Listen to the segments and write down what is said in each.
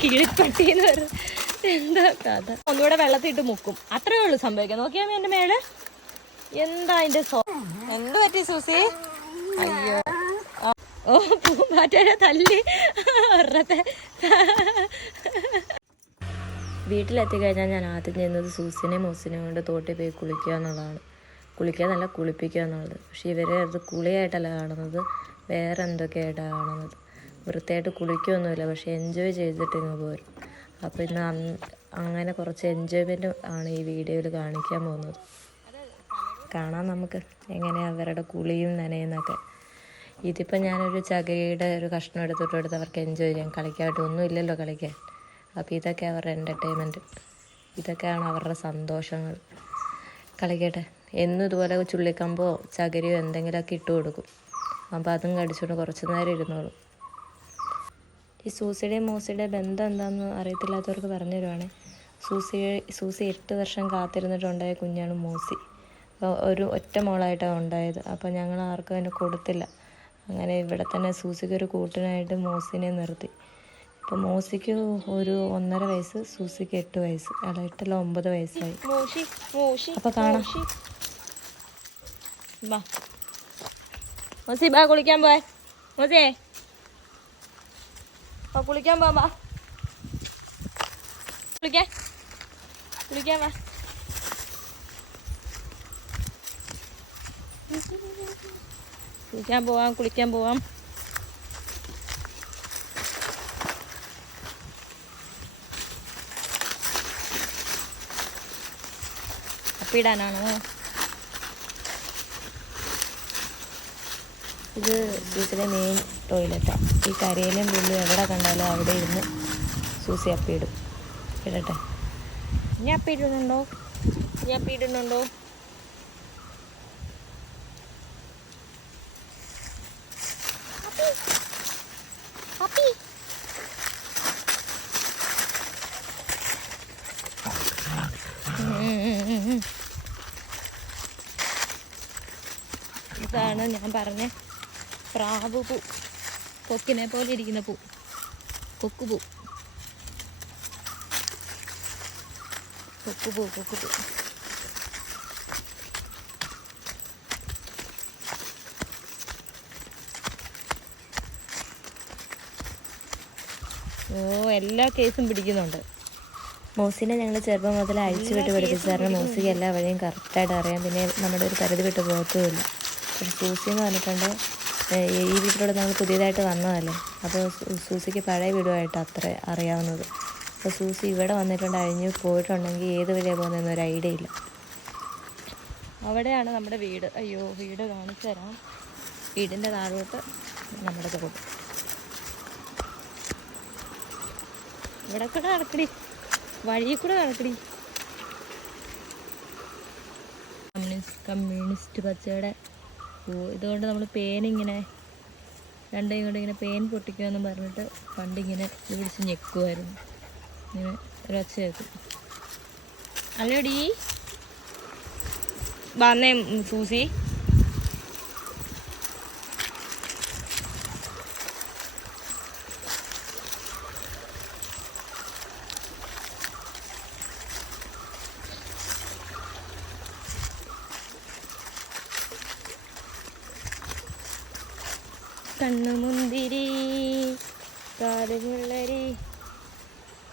കിഴിപ്പട്ടിന്ന് പറയും എന്താ കഥ? ഒന്നുകൂടെ വെള്ളത്തിട്ട് മുക്കും. അത്രേ ഉള്ളൂ സംഭവിക്കാം നോക്കിയാ എന്റെ മേൾ. എന്താ അതിന്റെ സോ എന്ത് പറ്റി സൂസി? അയ്യോ. ഓ പൂമ്പാറ്റയുടെ തല്ലി. ഒരത്തെ വീട്ടിലെത്തിക്കഴിഞ്ഞാൽ ഞാൻ ആദ്യം ചെയ്യുന്നത് സൂസിനെയും മൂസിനെയും കൊണ്ട് തോട്ടിൽ പോയി കുളിക്കുക എന്നുള്ളതാണ്. കുളിക്കുക നല്ല കുളിപ്പിക്കുക എന്നുള്ളത്. പക്ഷേ ഇവരെ അത് കുളിയായിട്ടല്ല കാണുന്നത്. വേറെ എന്തൊക്കെയായിട്ടാണ് കാണുന്നത്? വൃത്തിയായിട്ട് കുളിക്കുകയൊന്നുമില്ല പക്ഷേ എൻജോയ് ചെയ്തിട്ട് ഇങ്ങ് പോരും. അപ്പോൾ ഇന്ന് അങ്ങനെ കുറച്ച് എൻജോയ്മെന്റ് ആണ് ഈ വീഡിയോയിൽ കാണിക്കാൻ പോകുന്നത്. കാണാം നമുക്ക് എങ്ങനെയാണ് അവരുടെ കുളിയും നനയുന്നൊക്കെ. ഇതിപ്പോൾ ഞാനൊരു ചകയുടെ ഒരു കഷ്ണം എടുത്തിട്ട് എടുത്ത് അവർക്ക് എൻജോയ് ചെയ്യാം. കളിക്കാനായിട്ട് ഒന്നുമില്ലല്ലോ കളിക്കാൻ. അപ്പോൾ ഇതൊക്കെ അവരുടെ എന്റർടൈൻമെന്റ് ഇതൊക്കെയാണ് അവരുടെ സന്തോഷങ്ങൾ. കളിക്കട്ടെ. എന്നും ഇതുപോലെ ചുള്ളിക്കമ്പോ ചകരിയോ എന്തെങ്കിലുമൊക്കെ ഇട്ട് കൊടുക്കും അപ്പോൾ അതും കടിച്ചുകൊണ്ട് കുറച്ച് നേരം ഇരുന്നോളും. ഈ സൂസിയുടെയും മൂസിയുടെയും ബന്ധം എന്താണെന്ന് അറിയത്തില്ലാത്തവർക്ക് പറഞ്ഞു തരുവാണ് സൂസി സൂസി എട്ട് വർഷം കാത്തിരുന്നിട്ടുണ്ടായ കുഞ്ഞാണ് മൂസി. അപ്പോൾ ഒരു ഒറ്റ മോളായിട്ടാണ് ഉണ്ടായത്. അപ്പോൾ ഞങ്ങൾ ആർക്കും അതിനെ കൊടുത്തില്ല. അങ്ങനെ ഇവിടെ തന്നെ സൂസിക്ക് ഒരു കൂട്ടിനായിട്ട് മൂസിനെ നിർത്തി. ഇപ്പോൾ മൂസിക്ക് ഒരു ഒന്നര വയസ്സ് സൂസിക്ക് എട്ട് വയസ്സ് അല്ല എട്ടല്ല ഒമ്പത് വയസ്സായി. അപ്പോൾ കാണാം. ബാ മോസി ബാ കുളിക്കാൻ പോയേ. മോസിയേ ബാ കുളിക്കാൻ പോവാം കുളിക്കാൻ കുളിക്കാൻ വാ. കുളിക്കാൻ പോവാം കുളിക്കാൻ പോവാം. അപ്പിടാനാണോ ഇത് സൂസിലെ മെയിൻ ടോയ്ലറ്റാണ് ഈ കരയിലും പുല്ലും എവിടെ കണ്ടാലും അവിടെ ഇരുന്ന് സൂസി അപ്പിയിടും. ഇടട്ടെ ഞാൻ അപ്പിടുന്നുണ്ടോ ഞാൻ അപ്പിടുന്നുണ്ടോ ഇതാണ് ഞാൻ പറഞ്ഞ പ്രാവ് പൂ. കൊക്കിനെ പോലെ ഇരിക്കുന്ന പൂ. കൊക്കുപൂ കൊക്കുപൂ കൊക്ക് പൂ ഓ എല്ലാ കേസും പിടിക്കുന്നുണ്ട്. മോസിനെ ഞങ്ങൾ ചെറുപ്പം മുതൽ അഴിച്ചു വിട്ട് പഠിപ്പിച്ചു കാരണം മോസിക്ക് എല്ലാ വഴിയും കറക്റ്റായിട്ട് അറിയാം. പിന്നെ നമ്മുടെ ഒരു പരിധി വിട്ട് പോകത്തുമില്ല. പക്ഷെ സൂസി പറഞ്ഞിട്ടുണ്ട്. ഈ വീട്ടിലൂടെ നമ്മൾ പുതിയതായിട്ട് വന്നതല്ലേ? അപ്പോൾ സൂസിക്ക് പഴയ വീടുമായിട്ട് അത്ര അറിയാവുന്നത്. അപ്പോൾ സൂസി ഇവിടെ വന്നിട്ടുണ്ട് അഴിഞ്ഞ് പോയിട്ടുണ്ടെങ്കിൽ ഏത് വഴിയാണ് പോകുന്നതെന്ന് ഒരു ഐഡിയ ഇല്ല. അവിടെയാണ് നമ്മുടെ വീട്. അയ്യോ വീട് കാണിച്ചു തരാം. വീടിന്റെ താഴോട്ട് നമ്മുടെ തോട് ഇവിടെ കൂടെ നടക്കടി. വഴിയിൽ കൂടെ നടക്കടി. കമ്മ്യൂണിസ്റ്റ് കമ്മ്യൂണിസ്റ്റ് പച്ചയുടെ പൂ. ഇതുകൊണ്ട് നമ്മൾ പേനിങ്ങനെ രണ്ടേ കൊണ്ട് ഇങ്ങനെ പേൻ പൊട്ടിക്കുമെന്ന് പറഞ്ഞിട്ട് പണ്ടിങ്ങനെ ഇത് പിടിച്ച് ഞെക്കുമായിരുന്നു ഇങ്ങനെ ഒരൊച്ച കേൾക്കും അല്ലടി. വന്നേ സൂസി.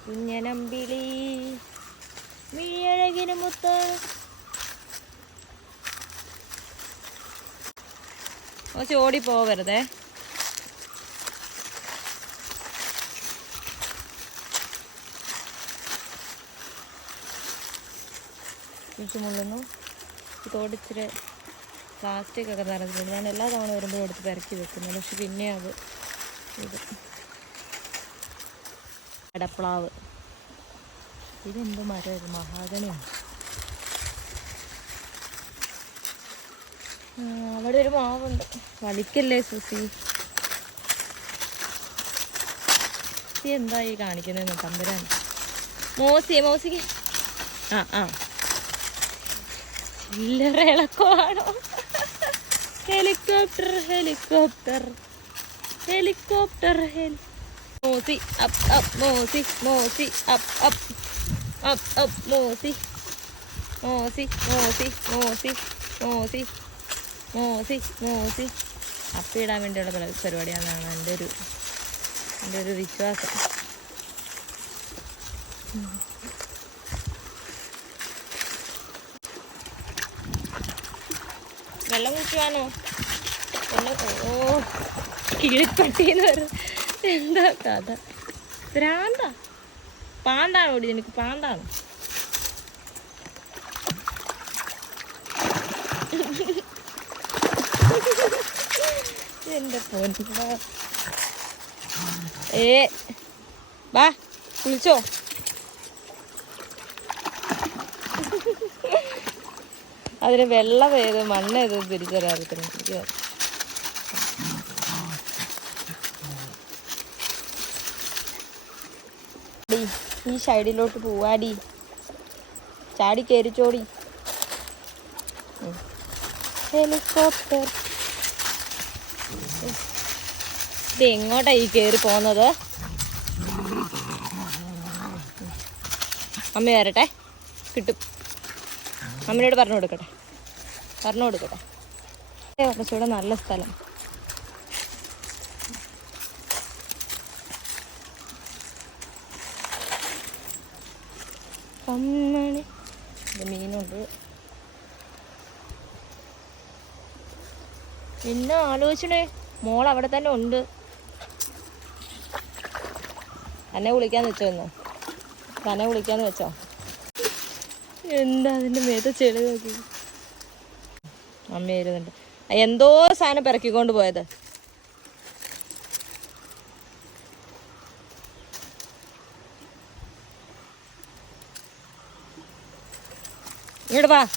കുഞ്ഞനമ്പിളി മിഴിയഴകിന് മുത്ത്. കുറച്ച് ഓടി പോവരുതേ എനിക്ക് മുള്ളുന്നു. തോടിച്ചിരി പ്ലാസ്റ്റിക് ഒക്കെ നിറഞ്ഞിട്ടുണ്ട് ഞാൻ എല്ലാ തവണ വരുമ്പോഴും എടുത്ത് പെരക്കി വെക്കുന്നത്. പക്ഷെ പിന്നെ അത് ഇത് എടപ്ലാവ് ഇതെന്ത് മരമായിരുന്നു മഹാഗണിയാണ് അവിടെ ഒരു മാവുണ്ട്. വലിക്കല്ലേ സുസി? സുസി എന്താ ഈ കാണിക്കുന്നതെന്ന് തമ്പുരാൻ? മോസി മോസിക്ക്. ആ ആ. ചില്ലറ ഇളക്കമാണോ? Helicopter helicopter. ഹെലികോപ്റ്റർ ഹെലി മോസി അപ്പ് അപ്പ് മോസി മോസി അപ്പ് അപ്പ് അപ്പ് അപ്പ് മോസി മോസി മോസി മോസി മോസി മോസി മോസി അപ്പിയിടാൻ വേണ്ടിയുള്ള പരി- പരിപാടിയാണെന്നാണ് എന്റെ ഒരു എന്റെ ഒരു വിശ്വാസം. വെള്ളം കുടിക്കുവാനോ വെള്ളം ഓ കിളിപ്പട്ടിന്ന് പറ എന്താ കഥ? ഭ്രാന്ത? പാണ്ടാണ് ഓടി എനിക്ക് പാണ്ടാണ് എന്റെ പൊന്ന ഏ വാ കുളിച്ചോ. അതിന് വെള്ളം ഏത് മണ്ണ് ഏത് തിരിച്ചറിയാറില്ല എനിക്ക് ഡി ഈ സൈഡിലോട്ട് പോവാടി. ചാടി കയറിച്ചോടി ഹെലികോപ്റ്റർ. ഇത് എങ്ങോട്ടാ ഈ കയറി പോകുന്നത് അമ്മ വരട്ടെ. കിട്ടും. അമ്മയോട് പറഞ്ഞു കൊടുക്കട്ടെ. പറഞ്ഞു കൊടുക്കട്ടെ. കുറച്ചുകൂടെ നല്ല സ്ഥലം. കമ്മണി ഇത് മീനുണ്ട്. പിന്നെ ആലോചിച്ചണേ മോൾ അവിടെ തന്നെ ഉണ്ട്. തന്നെ വിളിക്കാന്ന് വെച്ചോ ഇന്ന്. തന്നെ വിളിക്കാന്ന് വെച്ചോ. എന്താ അതിന്റെ മേത്ത ചെളി നോക്കി? അമ്മ ഇരുന്നുണ്ട് എന്തോ സാധനം പിറക്കിക്കൊണ്ട് പോയത്. ഇങ്ങോട്ട് വാ.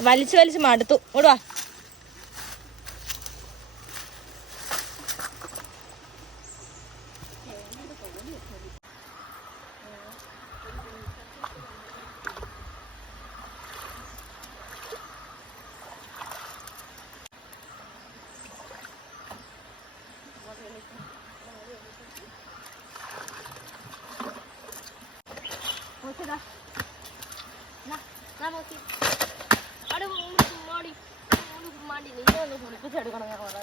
വലിച്ചു വലിച്ച് മടുത്തു. ഇങ്ങോട്ട് വാ. കുളിപ്പിച്ചെടുക്കണം ഞാൻ കുറെ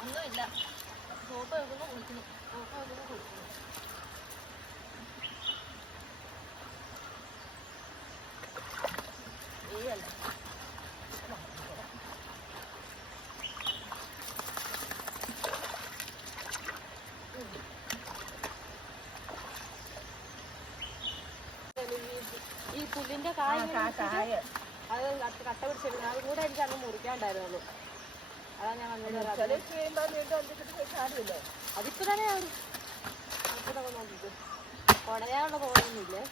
ഒന്നുമില്ല സോപ്പ് വെക്കുമ്പോൾ കുളിക്കുന്നു സോപ്പ് വെക്കുമ്പോൾ കുളിക്കുന്നു ഏയല്ല പുല്ലിന്റെ കായ അത് കട്ട പിടിച്ചിരുന്നു അത് കൂടെ എനിക്ക് അങ്ങ് മുറിക്കാണ്ടായിരുന്നുള്ളൂ അതാ ഞാൻ വന്നത്. അതിപ്പോ തന്നെ ഞാൻ ഉടയാനുള്ള പോകുന്നില്ലേ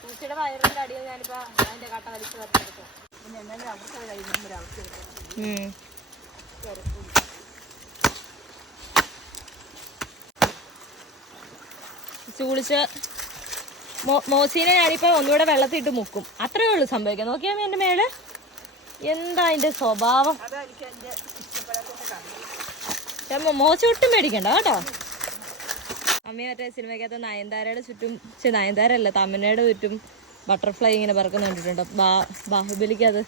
പൂച്ചയുടെ വയറിന്റെ അടിയിൽ ഞാനിപ്പോ അതിന്റെ കട്ട വലിച്ചു പറഞ്ഞെടുക്കും കുളിച്ച് മോ- മോസീനെ ഞാനിപ്പോ ഒന്നുകൂടെ വെള്ളത്തിട്ട് മുക്കും. അത്രേ ഉള്ളൂ സംഭവിക്കാൻ. നോക്കിയാ എന്റെ മേൾ. എന്താ അതിന്റെ സ്വഭാവം? മോശം ഒട്ടും മേടിക്കണ്ട കേട്ടോ. അമ്മ മറ്റേ സിനിമയ്ക്കകത്ത് നയൻതാരയുടെ ചുറ്റും ചെ നയൻതാര അല്ല തമിഴ്നയുടെ ചുറ്റും ബട്ടർഫ്ലൈ ഇങ്ങനെ പറക്കുന്ന കണ്ടിട്ടുണ്ടോ? ബാ ബാഹുബലിക്ക് അത്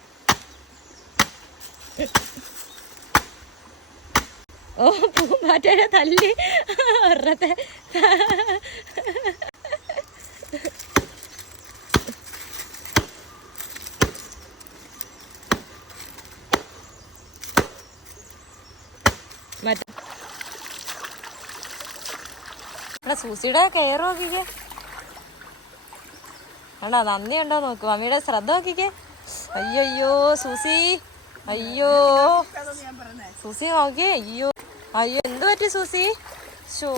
ഓ പൂമ്പാറ്റയുടെ തല്ലി. ഒരത്തെ എടാ സൂസിയുടെ കെയർ നോക്കിക്കേ. വേണ്ട നന്ദി ഉണ്ടോ നോക്ക്. മമ്മിയുടെ ശ്രദ്ധ നോക്കിക്കേ. അയ്യോ സൂസി. അയ്യോ. സൂസി നോക്കി അയ്യോ. അയ്യോ എന്ത് പറ്റി സൂസി? ഷോ.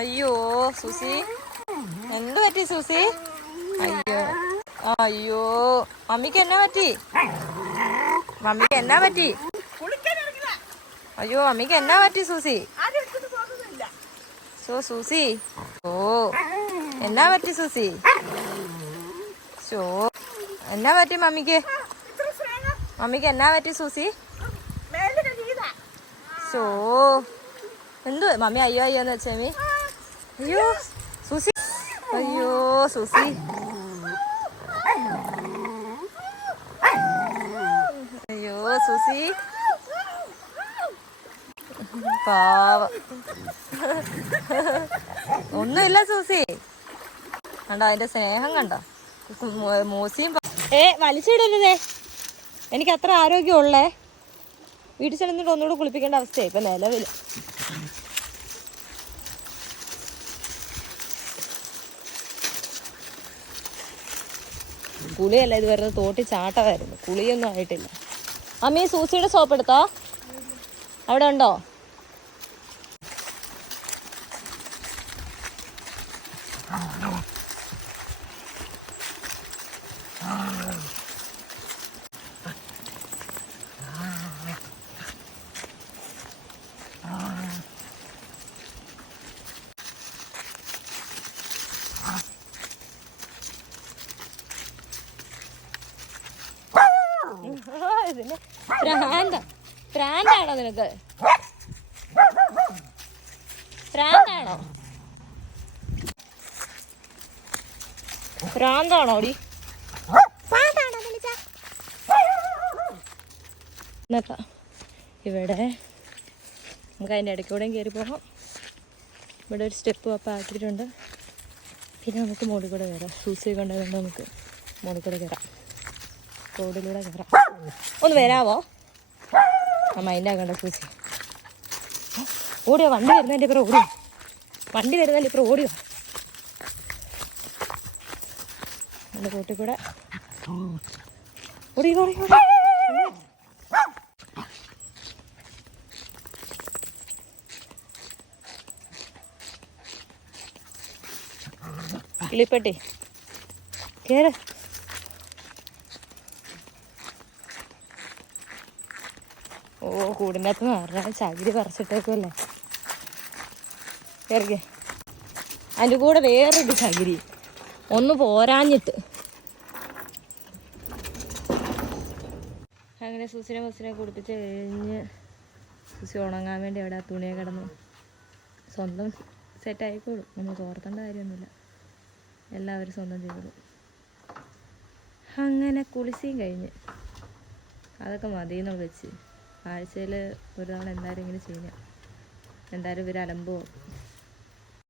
അയ്യോ സൂസി. എന്ത് പറ്റി സൂസി? അയ്യോ. അയ്യോ. മമ്മിക്ക് എന്നാ പറ്റി? മമ്മിക്ക് എന്നാ പറ്റി? അയ്യോ മമ്മിക്ക് എന്നാ പറ്റി സൂസി? സോ സൂസി ഓ എന്നാ പറ്റി സൂസി ഷോ എന്നാ പറ്റി മമ്മിക്ക്? മമ്മിക്ക് എന്നാ പറ്റി സൂസി ഷോ എന്തു? മമ്മി അയ്യോ അയ്യോ എന്ന് വെച്ചാ മമ്മി. അയ്യോ സൂസി അയ്യോ സൂസി അയ്യോ സൂസി പാവ. ഒന്നുമില്ല സൂസി. കണ്ടോ അതിന്റെ സ്നേഹം കണ്ടോ? മൂസിയും ഏ വലിച്ചിടരുതേ. എനിക്ക് അത്ര ആരോഗ്യമുള്ളേ. വീട്ടിൽ ചെന്നിട്ട് ഒന്നുകൂടെ കുളിപ്പിക്കേണ്ട അവസ്ഥയായി ഇപ്പൊ നിലവിൽ കുളിയല്ല ഇത് വരുന്നത് തോട്ടി ചാട്ടമായിരുന്നു. കുളിയൊന്നും ആയിട്ടില്ല. അമ്മീ സൂസിയുടെ സോപ്പ് എടുത്തോ? അവിടെ ഉണ്ടോ? പ്രാന്ത പ്രാന്താണോ നിനക്ക് പ്രാന്താണോ പ്രാന്താണോ അടി എന്നപ്പാ ഇവിടെ നമുക്ക് അതിന്റെ ഇടയ്ക്കൂടെയും കയറി പോകാം. ഇവിടെ ഒരു സ്റ്റെപ്പ് അപ്പം ആക്കിയിട്ടുണ്ട്. പിന്നെ നമുക്ക് മോളിൽ കൂടെ കയറാം. ഷൂസ് കൊണ്ടുവരുമ്പോൾ നമുക്ക് മോളിൽ കൂടെ കയറാം. റോഡിലൂടെ കയറാം. ഒന്ന് വരാവോ? ആ മൈൻഡാക്കണ്ട സൂസി ഓടിയോ? വണ്ടി വരുന്നതിന്റെ ഇപ്പുറം ഓടിയോ വണ്ടി വരുന്നതിന്റെ ഇപ്പുറം ഓടിയോ എന്റെ കൂട്ടി കൂടെ. ഓടി ഓടി കിളിപ്പെട്ടി കേറ്. ഓ അകത്ത് നിറയെ ചകിരി പറിച്ചിട്ടേക്കുമല്ലേ കയറിക്കേ അതിന്റെ കൂടെ വേറൊരു ചകിരി. ഒന്ന് പോരാഞ്ഞിട്ട്. അങ്ങനെ സൂസിനെ മുസിനെ കുടിപ്പിച്ച് കഴിഞ്ഞ് സൂസി ഉണങ്ങാൻ വേണ്ടി അവിടെ ആ തുണിയെ കിടന്നു. സ്വന്തം സെറ്റ് ആയിക്കോളും. നമ്മൾ തോർത്തേണ്ട കാര്യമൊന്നുമില്ല. എല്ലാവരും സ്വന്തം ചെയ്തോളും. അങ്ങനെ കുളിസിയും കഴിഞ്ഞ്. അതൊക്കെ മതി എന്നുള്ള വെച്ച്. ആഴ്ചയിൽ ഒരു തവണ എന്തായാലും ഇങ്ങനെ ചെയ്യുക. എന്തായാലും ഇവർ അലമ്പോ